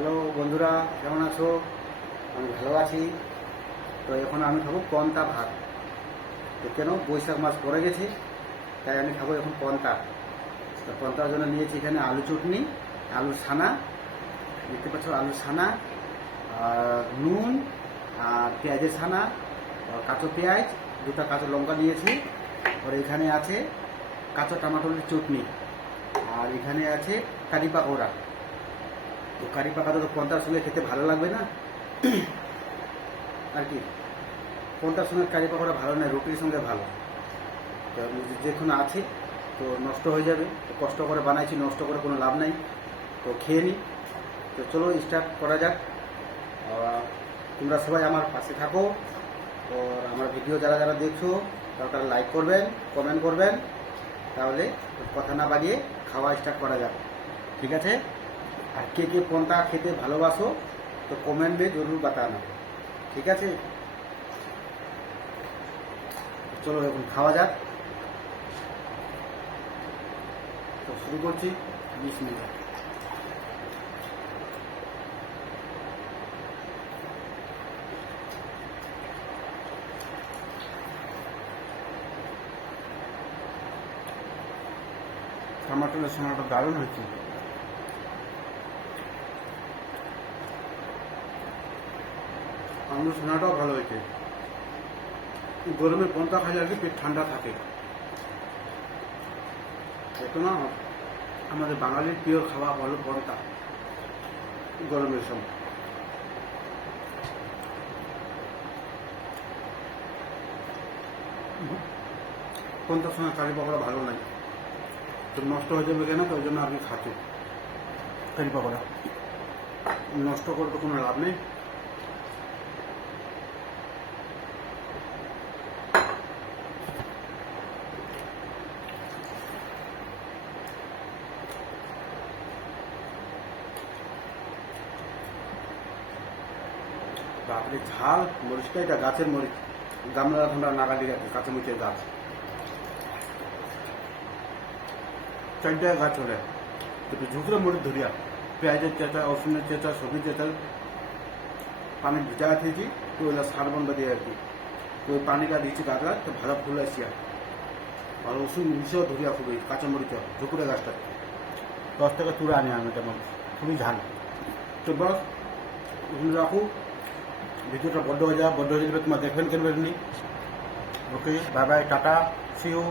Hello বন্ধুরা, কেমন আছো? আমি ভালো আছি। তো এখন আমি খাবো পন্তা ভাত। তো কেন, বৈশাখ মাস পড়ে গেছে, তাই আমি খাবো এখন পন্তা। তো পন্তার জন্য নিয়েছি এখানে আলু চটনি, আলুর ছানা, দেখতে পাচ্ছ আলুর ছানা, আর নুন, আর পেঁয়াজের ছানা, আর কাঁচো পেঁয়াজ, দুটো কাঁচা লঙ্কা নিয়েছি। আর এখানে আছে কাঁচা টমাটোর চটনি, আর এখানে আছে কারি পাকোড়া। তো কারি পাকাটা তো পন্তার সঙ্গে খেতে ভালো লাগবে না আর কি। পন্তার সঙ্গে কারি পাকোড়া ভালো না, রুটির সঙ্গে ভালো। তো যেখানে আছে তো নষ্ট হয়ে যাবে, তো কষ্ট করে বানাইছি, নষ্ট করে কোনো লাভ নাই। তো খেয়ে নিই। তো চলো স্টার্ট করা যাক। তোমরা সবাই আমার পাশে থাকো। তো আমার ভিডিও যারা যারা দেখছো তারা লাইক করবেন, কমেন্ট করবেন, তাহলে কথা না বাড়িয়ে খাওয়া স্টার্ট করা যাক, ঠিক আছে? আর কে কে পন্তা খেতে ভালোবাসো তো কমেন্টে জরুর বাতানো, ঠিক আছে? চলো এখন খাওয়া যাক। তো শুরু করছি, বিসমিল্লাহ। টমাটোর সোনাটা দারুণ হয়েছে। আলুর সোনাটাও ভালো হয়েছে। গরমে পন্তা খাইলে আর কি পেট ঠান্ডা থাকে। এতো না, আমাদের বাঙালির প্রিয় খাওয়া হলো পন্তা গরমের সময়। পন্তার সময় কারি পাকোড়া ভালো লাগে, তো নষ্ট হয়ে যাবে কেন, তো ওই জন্য আর কি খাচ্ছি কারি পাকোড়া। নষ্ট করে তো কোনো লাভ নেই। বাপরে ঝাল, মরিচটা এটা গাছের মরিচ, গামলা ঠান্ডা নাগালি কাঁচা মরিচের গাছ, 4 গাছ হলে একটু ঝুঁকলে মরিচ ধরিয়া, পেঁয়াজের চেঁচা, রসুনের চেঁচা, সবজির চেঁচা, পানি ভিজা দিয়েছি তো ওইটা সার বন্ধ দিয়ে আর কি। তো ওই পানিটা দিচ্ছি গাছটা, তো ভালো ফুল আসছি। আর রসুন মিশেও ধরিয়া খুবই, কাঁচা মরিচ ঝুঁকুরে গাছটা 10 টাকা তুলে আনি আমি, এটা মরিচ খুবই ঝাল। তো বস রাখো, ভিডিওটা বড্ড হয়ে যায়, বড্ড হয়ে যাবে, তোমার দেখবেন কেন। Okay, bye bye, tata, see you.